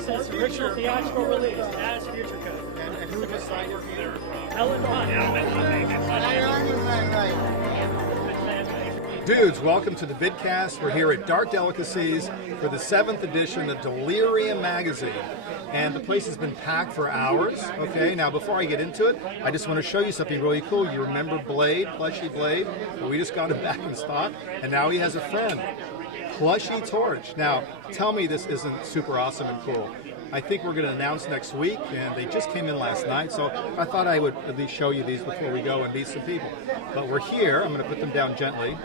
Says original theatrical release as Future Code. And who decided here? Ellen Hunt. Dudes, welcome to the vidcast. We're here at Dark Delicacies for the 7th edition of Delirium magazine. And the place has been packed for hours. Okay, now before I get into it, I just want to show you something really cool. You remember Blade, Plushy Blade? Well, we just got him back in stock, and now he has a friend, Plushy Torch. Now, tell me this isn't super awesome and cool. I think we're going to announce next week, and they just came in last night, so I thought I would at least show you these before we go and meet some people. But we're here. I'm going to put them down gently.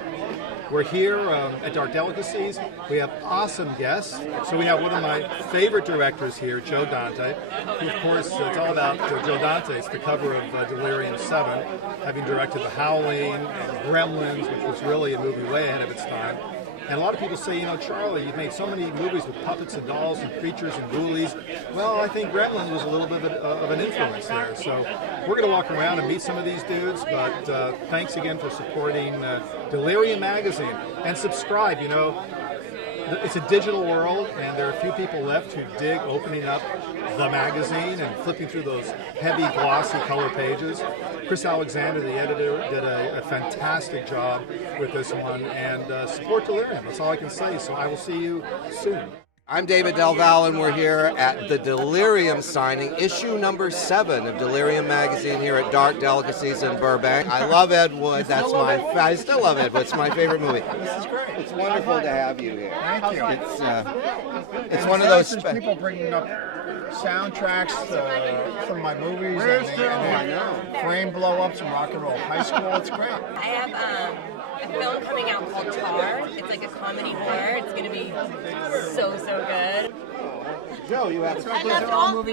We're here at Dark Delicacies. We have awesome guests. So we have one of my favorite directors here, Joe Dante, who, of course, it's all about Joe Dante. It's the cover of Delirium 7, having directed The Howling and Gremlins, which was really a movie way ahead of its time. And a lot of people say, you know, Charlie, you've made so many movies with puppets and dolls and creatures and ghoulies. Well, I think Gremlins was a little bit of an influence there. So we're going to walk around and meet some of these dudes. But thanks again for supporting Delirium magazine. And subscribe, you know. It's a digital world, and there are a few people left who dig opening up the magazine and flipping through those heavy, glossy color pages. Chris Alexander, the editor, did a fantastic job with this one, and support Delirium. That's all I can say, so I will see you soon. I'm David Del Valle, and we're here at the Delirium signing, issue number 7 of Delirium magazine here at Dark Delicacies in Burbank. I love Ed Wood. I still love Ed Wood. It's my favorite movie. This is great. It's wonderful to have you here. Thank you. It's one of those people bringing up soundtracks from my movies and flame blow-ups and rock and roll high school. It's great. I have a film coming out called Tar. It's like a comedy horror. It's going to be so good. Joe, you have I left all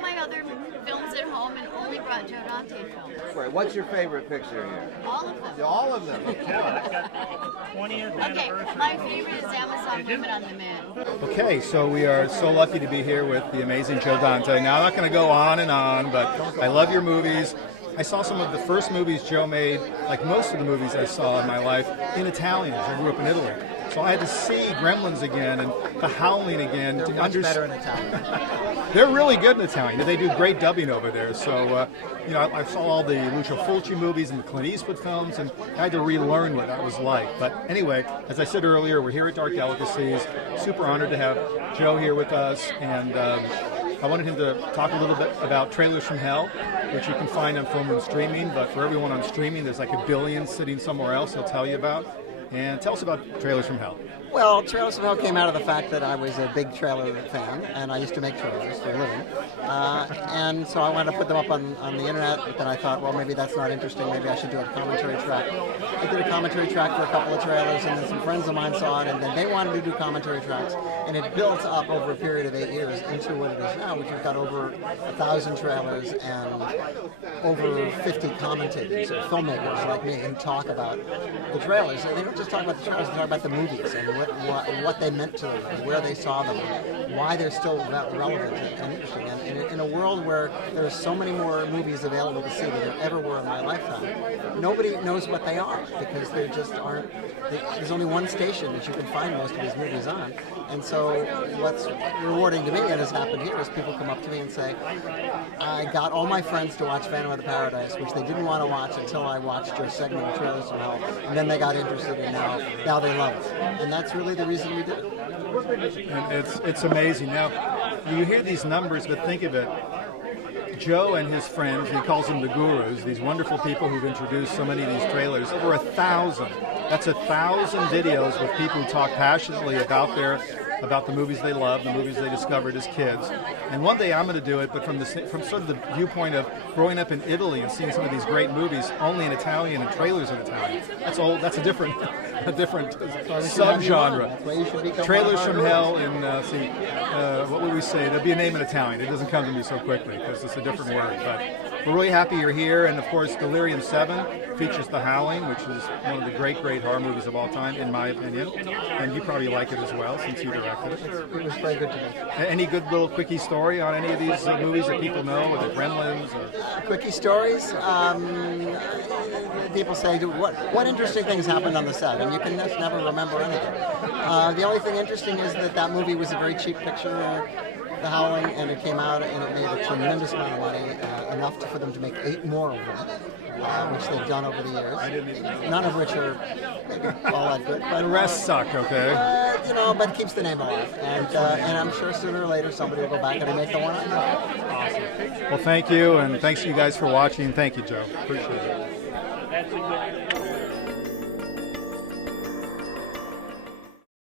my other films at home and only brought Joe Dante films. Right. What's your favorite picture here? All of them. All of them. 20th Okay, my favorite is Amazon Women on Demand. Okay, so we are so lucky to be here with the amazing Joe Dante. Now, I'm not going to go on and on, but I love your movies. I saw some of the first movies Joe made, like most of the movies I saw in my life, in Italian. I grew up in Italy. So I had to see Gremlins again and The Howling again. They're much better in Italian. They're really good in Italian. They do great dubbing over there. So, you know, I saw all the Lucio Fulci movies and the Clint Eastwood films, and I had to relearn what that was like. But anyway, as I said earlier, we're here at Dark Delicacies. Super honored to have Joe here with us, and I wanted him to talk a little bit about Trailers from Hell, which you can find on film and streaming. But for everyone on streaming, there's like a billion sitting somewhere else he'll tell you about. And tell us about Trailers from Hell. Well, Trailers from Hell came out of the fact that I was a big trailer fan, and I used to make trailers for a living. And so I wanted to put them up on the internet, but then I thought, well, maybe that's not interesting. Maybe I should do a commentary track. I did a commentary track for a couple of trailers, and then some friends of mine saw it, and then they wanted to do commentary tracks. And it built up over a period of 8 years into what it is now, which has got over 1,000 trailers and over 50 commentators, or filmmakers like me, who talk about the trailers. And they don't just talk about the trailers, they talk about the movies and what they meant to them, where they saw them, why they're still relevant and interesting. And in a world where there are so many more movies available to see than there ever were in my lifetime, nobody knows what they are because there just aren't. There's only one station that you can find most of these movies on. And so what's rewarding to me, and has happened here, is people come up to me and say, I got all my friends to watch Phantom of the Paradise, which they didn't want to watch until I watched your segment of Trailers from Hell, and then they got interested, and now they love it. And that's really the reason we did it. And it's amazing. Now, you hear these numbers, but think of it. Joe and his friends, he calls them the gurus, these wonderful people who've introduced so many of these trailers, over 1,000. That's 1,000 videos with people who talk passionately about the movies they love, the movies they discovered as kids. And one day I'm going to do it, but from sort of the viewpoint of growing up in Italy and seeing some of these great movies only in Italian and trailers in Italian. That's a different subgenre. Trailers from Hell in what would we say? There'd be a name in Italian. It doesn't come to me so quickly because it's a different word. But we're really happy you're here. And of course, Delirium 7 features The Howling, which is one of the great horror movies of all time, in my opinion. And you probably like it as well, since you directed it. It was very good to me. Any good little quickie story on any of these movies that people know, or the Gremlins? Or... Quickie stories. People say, what interesting things happened on the set? And you can just never remember anything. The only thing interesting is that movie was a very cheap picture, The Howling, and it came out and it made a tremendous amount of money, enough for them to make 8 more of them, which they've done over the years. None of which are maybe all that good. But the rest suck, okay? But it keeps the name alive. And I'm sure sooner or later somebody will go back and make the one I know. Awesome. Well, thank you, and thanks to you guys for watching. Thank you, Joe. Appreciate it.